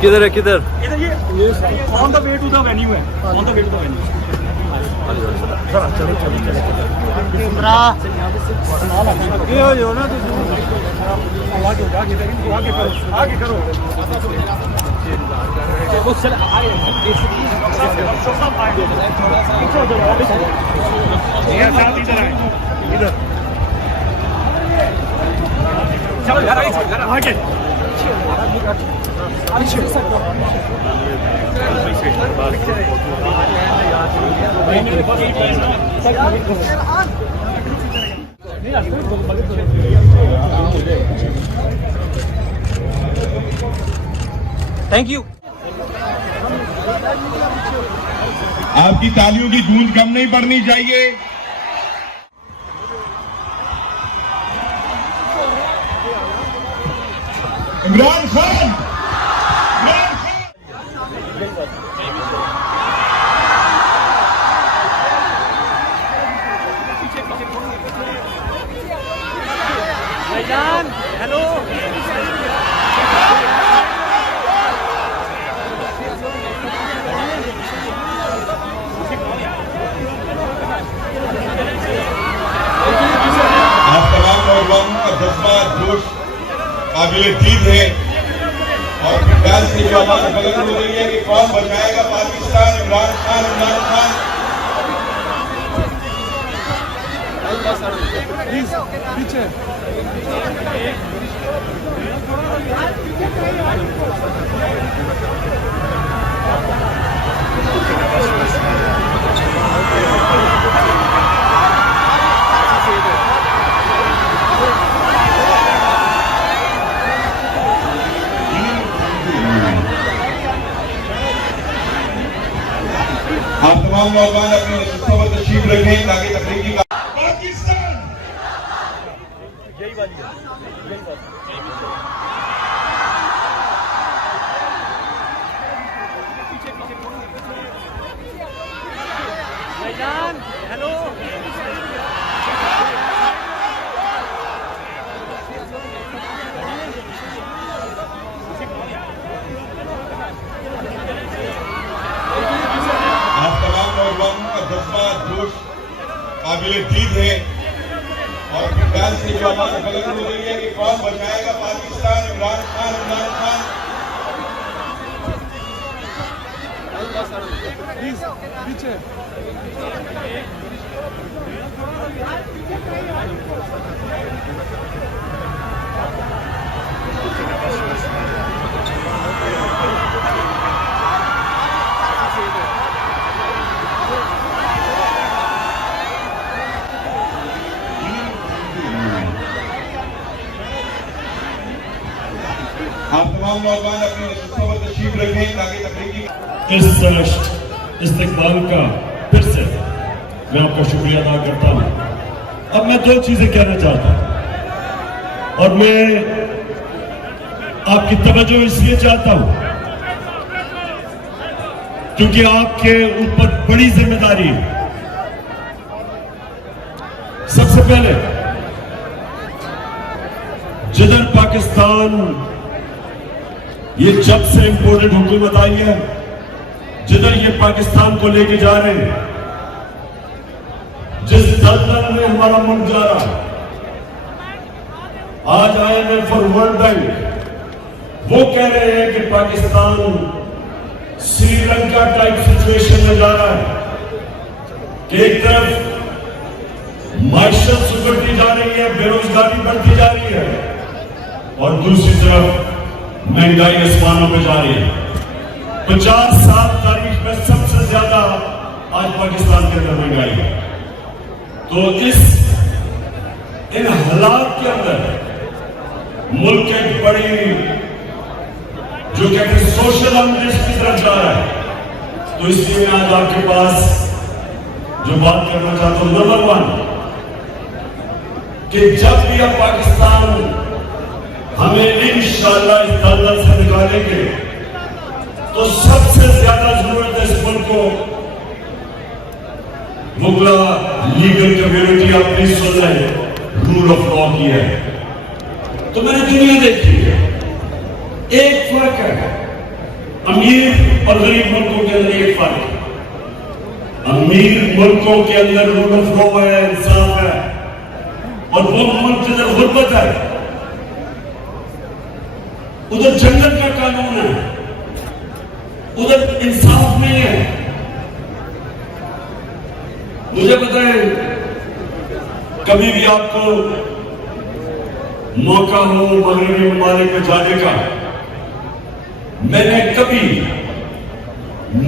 किधर है किधर? इधर ये on the way to the venue है, on the way to the venue. चलो चलो चलो चलो ये हो ना आगे करो वो चल आए इधर आए इधर चलो यार आगे थैंक यू। आपकी तालियों की गूंज कम नहीं पड़नी चाहिए। इमरान खान हेलो आप तमाम नौजवानों का जज्बा जोश काबिल-ए-दीद है और फिलहाल से जो आवाज बुलंद हो रही है कि कौन बचाएगा पाकिस्तान, इमरान खान इमरान खान। पीछे आप तमाम नौजवान अपने नशिस्तों पर तशरीफ रखें ताकि तकनीकी पाकिस्तान यही वाली है, यही बात हेलो नौजवानों का जज्बा जोश काबिल-ए-दीद है और फिलहाल से जो आवाज बुलंद हो रही है कि कौन बचाएगा पाकिस्तान, इमरान खान इमरान खान। पीछे आप तमाम नौजवान अपने नशिस्तों पर तशरीफ रखें ताकि तकनीकी इस इस्तकबाल का फिर से मैं आपका शुक्रिया अदा करता हूं। अब मैं दो चीजें कहना चाहता हूं और मैं आपकी तवज्जो इसलिए चाहता हूं क्योंकि आपके ऊपर बड़ी जिम्मेदारी है। सबसे पहले जिधर पाकिस्तान ये जब से इंपोर्टेड हुकूमत आई है, जिधर ये पाकिस्तान को लेके जा रहे हैं, जिस दलदल में हमारा मुल्क जा रहा है, आज IMF और वर्ल्ड बैंक वो कह रहे हैं कि पाकिस्तान श्रीलंका टाइप सिचुएशन में जा रहा है कि एक तरफ माइशत सुधरती जा रही है, बेरोजगारी बढ़ती जा रही है और दूसरी तरफ महंगाई आसमानों पे जा रही है। 50 साल तारीख में सबसे ज्यादा आज पाकिस्तान के अंदर महंगाई है। तो इन हालात के अंदर मुल्क एक बड़ी जो कहते हैं सोशल अनरेस्ट की तरफ जा रहा है। तो इसलिए मैं आज आपके पास जो बात करना चाहता हूं, नंबर 1 कि जब भी अब पाकिस्तान हमें इंशाअल्लाह इस दलदल से निकालेंगे तो सबसे ज्यादा जरूरत है इस मुल्क को मुगला लीगल कम्युनिटी अपनी सुन रहे रूल ऑफ लॉ की है। तो मैंने दुनिया देखी है। एक फर्क है, अमीर और गरीब मुल्कों के अंदर एक फर्क है। अमीर मुल्कों के अंदर रूल ऑफ लॉ है, इंसाफ है, और वो मुल्क जिधर गुर्बत है उधर जंगल का कानून है, उधर इंसाफ नहीं है। मुझे बताएं, कभी भी आपको मौका हो मगरबी ममालिक में जाने का, मैंने कभी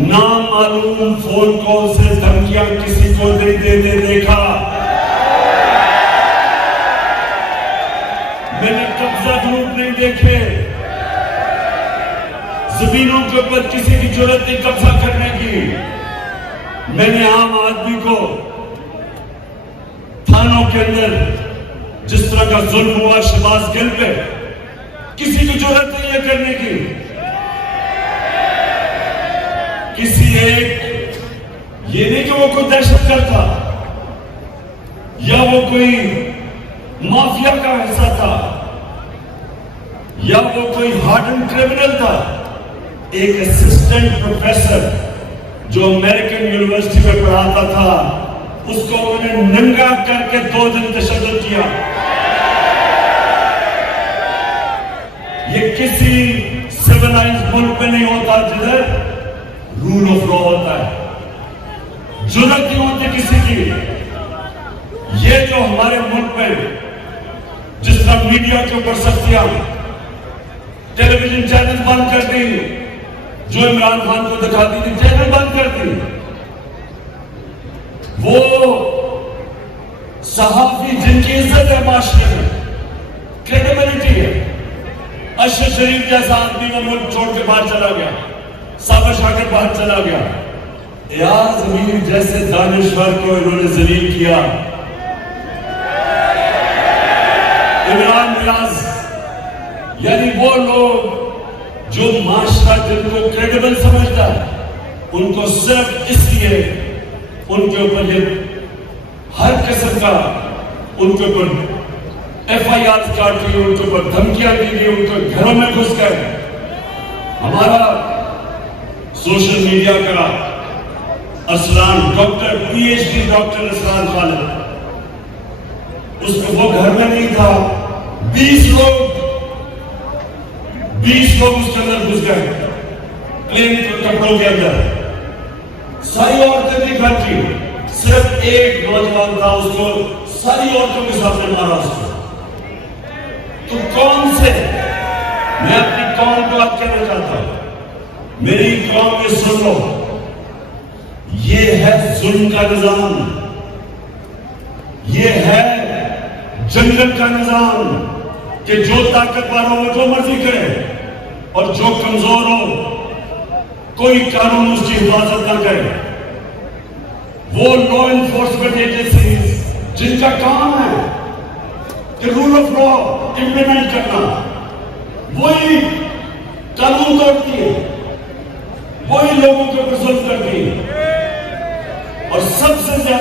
नामालूम फोन कॉल से धमकियां किसी को नहीं देते देखा। मैंने कब्जा ग्रुप नहीं देखे, जमीनों के ऊपर किसी की जरूरत नहीं कब्जा करने की। मैंने आम आदमी को थानों के अंदर जिस तरह का जुल्म हुआ शहबाज गिल पे, किसी की जरूरत नहीं है करने की। किसी एक, ये नहीं कि वो कोई दहशतगर्द था या वो कोई माफिया का हिस्सा था या वो कोई हार्डन क्रिमिनल था। एक असिस्टेंट प्रोफेसर जो अमेरिकन यूनिवर्सिटी में पढ़ाता था, उसको उन्होंने नंगा करके 2 दिन तशद्दुद किया। ये किसी सिविलाइज्ड मुल्क में नहीं होता जिधर रूल ऑफ लॉ होता है। जुर्रत नहीं होती किसी की। ये जो हमारे मुल्क में जिस तरह मीडिया के ऊपर सख्तियां, टेलीविजन चैनल बंद कर दी, जो इमरान खान को दिखाती थी चैनल बंद कर दी। वो सहाफी जिनकी इज्जत है माशरे में, क्रेडिबिलिटी है, अशरफ शरीफ जैसा आदमी वो मुल्क छोड़ के बाहर चला गया, साबर शाकिर बाहर चला गया। यार जमीन जैसे दानिश्वर को इन्होंने जलील किया। इमरान नियाज, यानी वो लोग जो माशरा जिनको क्रेडिबल समझता है, उनको सिर्फ इसलिए उनके ऊपर ये हर किस्म का उनके ऊपर FIR काट दी, उनके ऊपर धमकियां दी गई, उनके घरों में घुस गए। हमारा सोशल मीडिया का Aslan doctor PhD doctor Aslan Khalid, उसको वो घर में नहीं था, 20 लोग उसके अंदर घुस गए प्लेन के कपड़ों के अंदर। सारी औरतें थी घर की, सिर्फ एक नौजवान था, उसको सारी औरतों के सामने मारा उसको। तो कौन से, मैं अपनी कौम को बात कहना चाहता हूं, मेरी कौम ये सुन लो, ये है जुल्म का निजाम, ये है जंगल का निजाम कि जो ताकतवर हो वो जो मर्जी करे और जो कमजोर हो कोई कानून उसकी हिफाजत ना करे। वो लॉ एनफोर्समेंट एजेंसीज जिनका काम है कि रूल ऑफ लॉ इंप्लीमेंट करना, वही कानून तोड़ती है, वही लोगों के ऊपर जुल्म करती है। और सबसे ज्यादा